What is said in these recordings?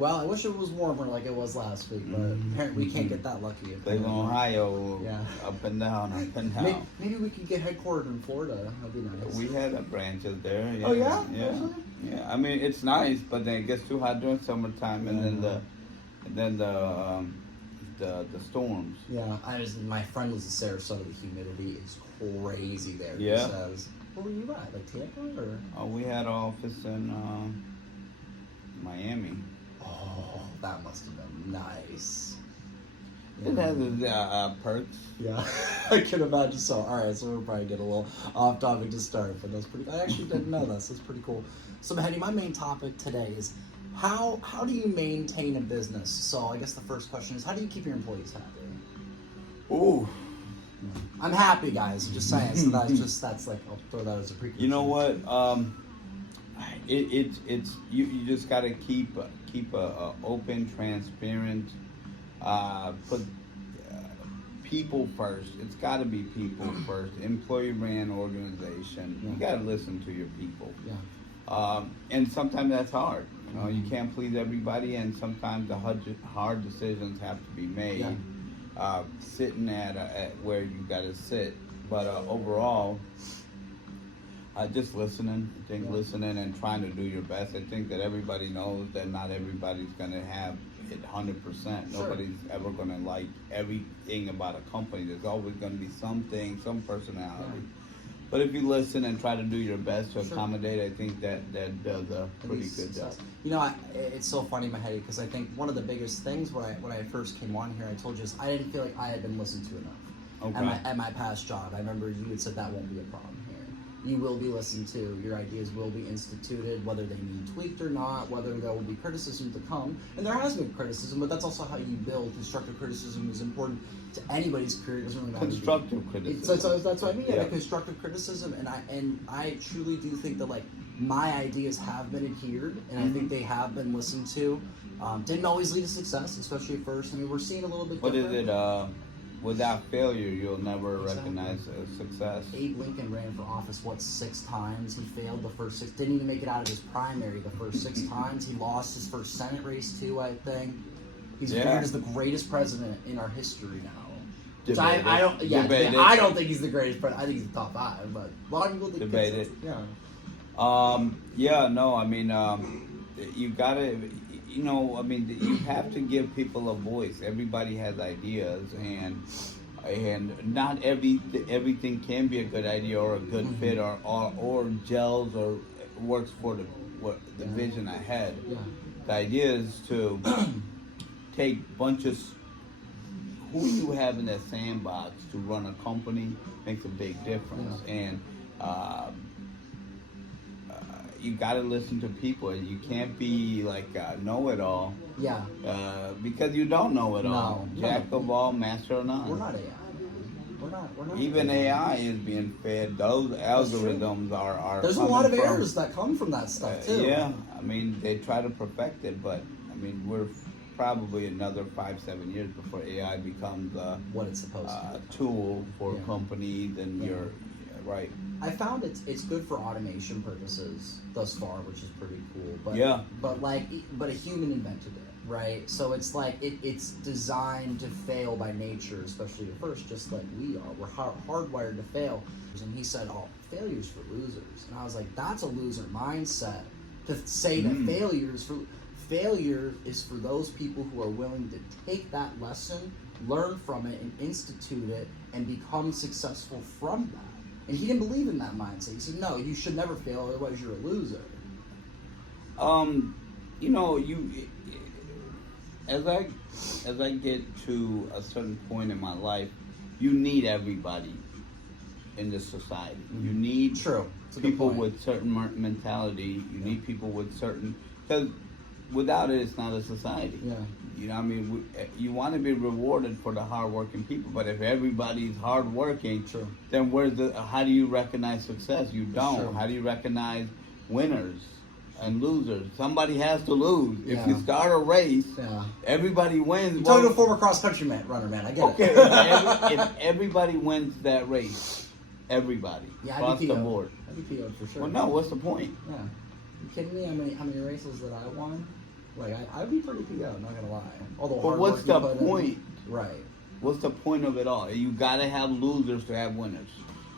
Well, I wish it was warmer like it was last week, but apparently we can't get that lucky. Cleveland, Ohio, Yeah. up and down, up and Maybe, down. maybe we could get headquartered in Florida. That'd be nice. We had branches there. Yeah, Oh, yeah? Yeah. Yeah. I mean, it's nice, but then it gets too hot during summertime, and then the storms. Yeah, my friend was in Sarasota. The humidity is crazy there. Yeah. He says, where were you at? Like Tampa or? We had an office in Miami. Oh, that must have been nice. It has its perks. Yeah, I can imagine. So, all right, so we'll probably get a little off topic to start, but that's pretty. I actually didn't know this. That's pretty cool. So, Mahdi, my main topic today is how do you maintain a business? So, I guess the first question is how do you keep your employees happy? Ooh. I'm happy, guys. Just saying. So that's like I'll throw that as a precursor. You know what? It's you just gotta keep a open, transparent. Put people first. It's got to be people first. Employee-ran organization. You got to listen to your people. Yeah. And sometimes that's hard. You know, you can't please everybody, and sometimes the hard decisions have to be made. Yeah. Sitting at where you got to sit, but overall, just listening. I think listening and trying to do your best. I think that everybody knows that not everybody's gonna have it 100%. Sure. Nobody's ever gonna like everything about a company. There's always gonna be something, some personality. Yeah. But if you listen and try to do your best to Sure. accommodate, I think that does a pretty good job. You know, it's so funny, Mahdi, because I think one of the biggest things when I first came on here, I told you is I didn't feel like I had been listened to enough. Okay. At my past job, I remember you had said that won't be a problem here. You will be listened to. Your ideas will be instituted, whether they need tweaked or not, whether there will be criticism to come. And there has been criticism, but that's also how you build. Constructive criticism is important to anybody's career. It doesn't really matter. Constructive criticism. So that's what I mean. Yeah. Constructive criticism, and I truly do think that like my ideas have been adhered, and I think they have been listened to. Didn't always lead to success, especially at first. I mean, we're seeing a little bit. What different. is it? Without failure, you'll never Exactly. recognize success. Abe Lincoln ran for office, 6 times? He failed the first 6. Didn't even make it out of his primary the first 6 times. He lost his first Senate race too, I think. He's viewed as the greatest president in our history now. Which I don't. Yeah, I don't think he's the greatest president. I think he's the top 5, but a lot of people think. Debated. Yeah. Yeah. No. I mean, you gotta. You know, I mean, you have to give people a voice. Everybody has ideas, and not everything can be a good idea or a good fit or gels or works for the vision ahead. Yeah. The idea is to take bunches. Who you have in that sandbox to run a company makes a big difference, and you got to listen to people, and you can't be like know-it-all. Yeah. Because you don't know it all. No. Jack of all, master of none. We're not AI. Man. We're not. Even AI is being fed. Those algorithms are. There's a lot of errors that come from that stuff too. Yeah, I mean they try to perfect it, but I mean we're probably another 5-7 years before AI becomes what it's supposed to be. Tool for companies and your right. I found it's good for automation purposes thus far, which is pretty cool. But but a human invented it, right? So it's like it's designed to fail by nature, especially at first, just like we are. We're hardwired to fail. And he said, "Oh, failure's for losers," and I was like, "That's a loser mindset to say that failure is for those people who are willing to take that lesson, learn from it, and institute it, and become successful from that." And he didn't believe in that mindset. He said, "No, you should never fail, otherwise you're a loser." You know, as I get to a certain point in my life, you need everybody in this society. You need people with certain mentality. You need people with certain, because without it, it's not a society. Yeah. You know, I mean, you want to be rewarded for the hardworking people, but if everybody's hardworking, then how do you recognize success? You don't. How do you recognize winners and losers? Somebody has to lose. If you start a race, everybody wins. You're talking to a former cross-country runner, man. I get it. If everybody wins that race, everybody across the board. I'd be PO'd for sure. Well, no. What's the point? Yeah. You kidding me? How many races that I won? Like I'd be pretty PO, I'm not gonna lie. Although, but what's the point? Right. What's the point of it all? You gotta have losers to have winners.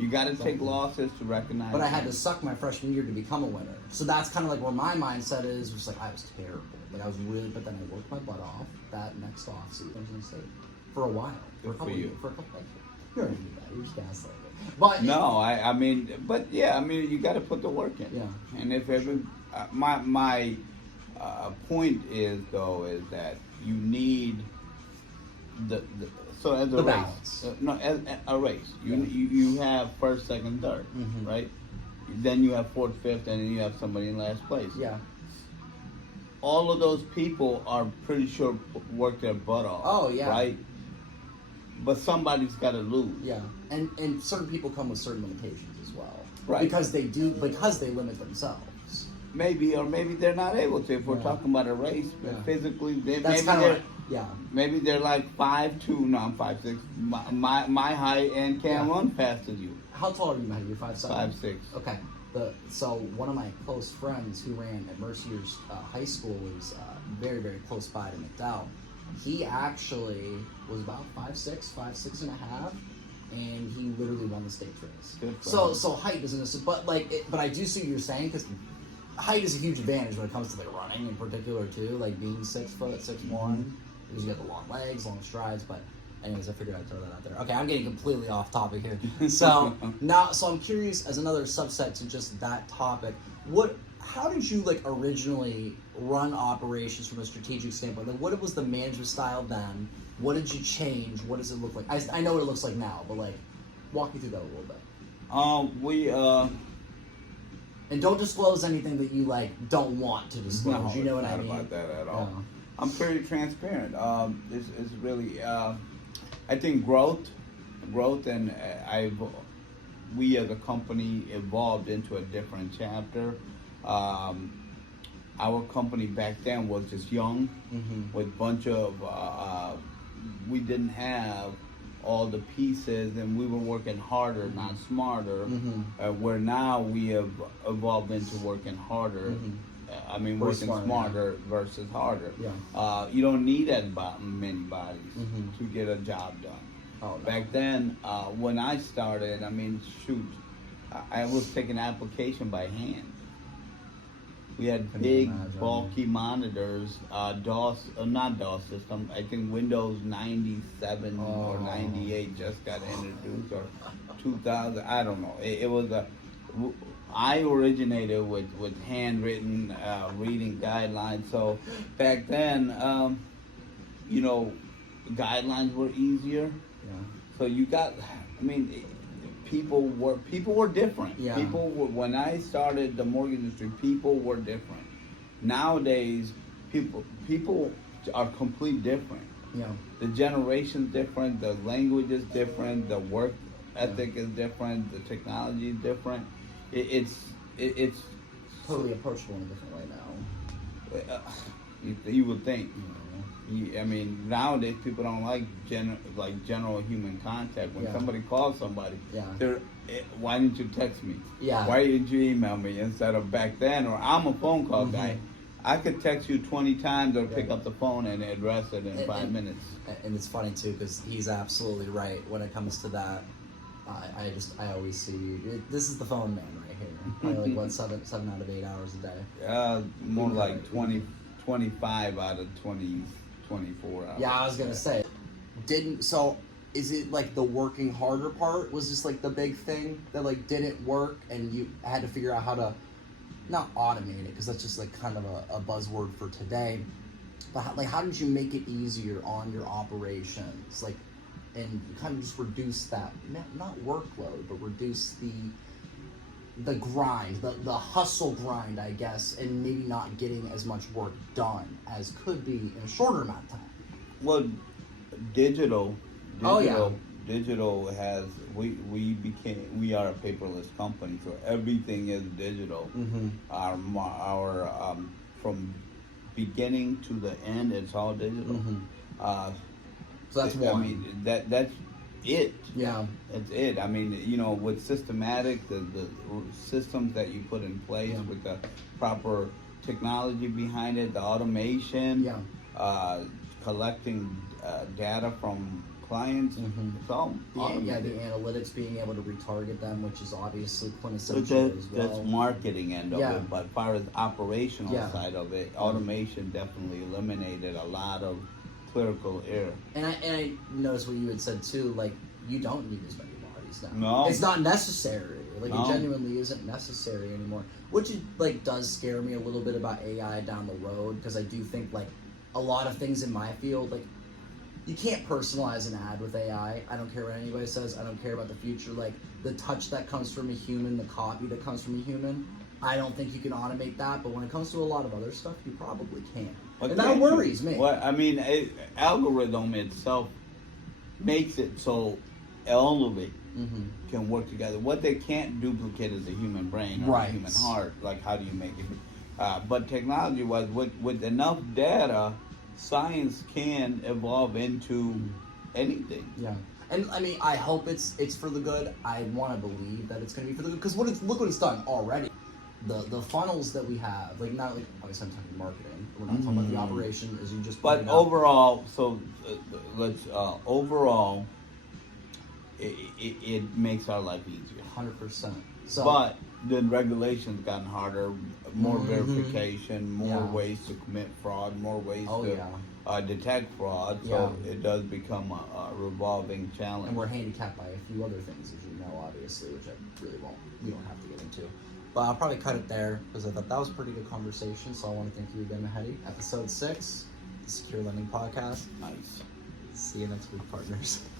You gotta take losses to recognize. But I had to suck my freshman year to become a winner. So that's kind of like where my mindset is. Was like I was terrible. Like I was really, but then I worked my butt off that next off season in state for a while. Good For a couple for you. years, for a couple. You already knew that. You just gaslighting. But no, I mean, but yeah, I mean, you got to put the work in. Yeah. And if every my point is though is that you need the so as a The race, balance. no, as a race, you have first, second, third, Mhm. right? Then you have fourth, fifth, and then you have somebody in last place. Yeah. All of those people are pretty sure work their butt off. Oh, yeah. Right. But somebody's got to lose. Yeah. And certain people come with certain limitations as well. Right. Because they limit themselves. Maybe, or maybe they're not able to. If we're Yeah. talking about a race, Yeah. physically, That's maybe kind of they're like, yeah. maybe they're like 5'2". No, I'm 5'6". My height and can't Yeah. run faster than you. How tall are you, Matt? You're 5'7"? 5'6". Okay. So one of my close friends who ran at Mercier's high school was very, very close by to McDowell. He actually was about 5'6", 5'6 and a half, and he literally won the state race. Good for So him. so height isn't a, but but I do see what you're saying, because height is a huge advantage when it comes to like running in particular too, like being 6 foot, 6'1", because you got the long legs, long strides. But anyways, I figured I'd throw that out there. Okay, I'm getting completely off topic here. So so I'm curious, as another subset to just that topic, how did you like originally run operations from a strategic standpoint? Like, what was the management style then? What did you change? What does it look like? I know what it looks like now, but like, walk me through that a little bit. We And don't disclose anything that you like don't want to disclose. No, You know what it's I not mean? about that at all. No. I'm pretty transparent. It's really, I think growth, and we as a company evolved into a different chapter. Our company back then was just young, with bunch of, we didn't have all the pieces, and we were working harder, not smarter. Where now we have evolved into working harder. I mean, Or working smarter versus harder. Yeah. You don't need as many bodies to get a job done. Oh, no. Back then, when I started, I mean, shoot, I was taking application by hand. We had Can you big, imagine? bulky monitors, not DOS system. I think Windows 97 or 98 just got introduced, or 2000. I don't know. It was I originated with handwritten reading guidelines. So back then, guidelines were easier. Yeah. So you got, I mean, people were different. Yeah. When I started the mortgage industry, people were different. Nowadays, people are completely different. Yeah. The generation's different, the language is different, the work ethic is different, the technology is different. It's Totally approachable in a different way now. you would think. I mean, nowadays people don't like general human contact. When Yeah. somebody calls somebody, Yeah. why didn't you text me? Yeah. Why didn't you email me instead of back then? Or I'm a phone call guy. I could text you 20 times or pick up the phone and address it in 5 minutes. And it's funny too, because he's absolutely right when it comes to that. I always see this is the phone man right here. Probably like what, 7 out of 8 hours a day. More like 25 out of 24 hours. Yeah, I was gonna say. So is it like the working harder part was just like the big thing that like didn't work, and you had to figure out how to not automate it, because that's just like kind of a buzzword for today, but how did you make it easier on your operations, like, and kind of just reduce that, not workload, but reduce the grind, the hustle grind, I guess, and maybe not getting as much work done as could be in a shorter amount of time? Well, digital Oh, yeah. digital has, we are a paperless company, so everything is digital. Our from beginning to the end, it's all digital. So that's one. I mean, that's it. Yeah. That's it. I mean, with systematic, the systems that you put in place with the proper technology behind it, the automation, Yeah. Collecting data from clients. It's all the automated. analytics, being able to retarget them, which is obviously quintessential as well. That's marketing end of Yeah. it, but as far as operational Yeah. side of it, automation definitely eliminated a lot of clerical error. And I noticed what you had said too, like, you don't need as many bodies now. No. It's not necessary. Like, No. it genuinely isn't necessary anymore. Which, like, does scare me a little bit about AI down the road, because I do think, like, a lot of things in my field, like, you can't personalize an ad with AI. I don't care what anybody says. I don't care about the future. Like, the touch that comes from a human, the copy that comes from a human, I don't think you can automate that. But when it comes to a lot of other stuff, you probably can. And that worries me. Well, I mean, algorithm itself makes it so all of it can work together. What they can't duplicate is the human brain or the human heart. Like, how do you make it? But technology-wise, with enough data, science can evolve into anything. Yeah. And I mean, I hope it's for the good. I want to believe that it's going to be for the good, because look what it's done already. The funnels that we have, like, not like, obviously I'm talking marketing. We're not talking about the operation, as you just pointed But out. overall, so overall, it makes our life easier. 100%. So, But then regulations gotten harder, more verification, more ways to commit fraud, more ways to detect fraud. So it does become a revolving challenge. And we're handicapped by a few other things, as you know, obviously, which I really won't. We don't have to get into. But I'll probably cut it there, because I thought that was a pretty good conversation. So I want to thank you again, Mehdi. Episode 6, the Secure Lending Podcast. Nice. See you next week, partners.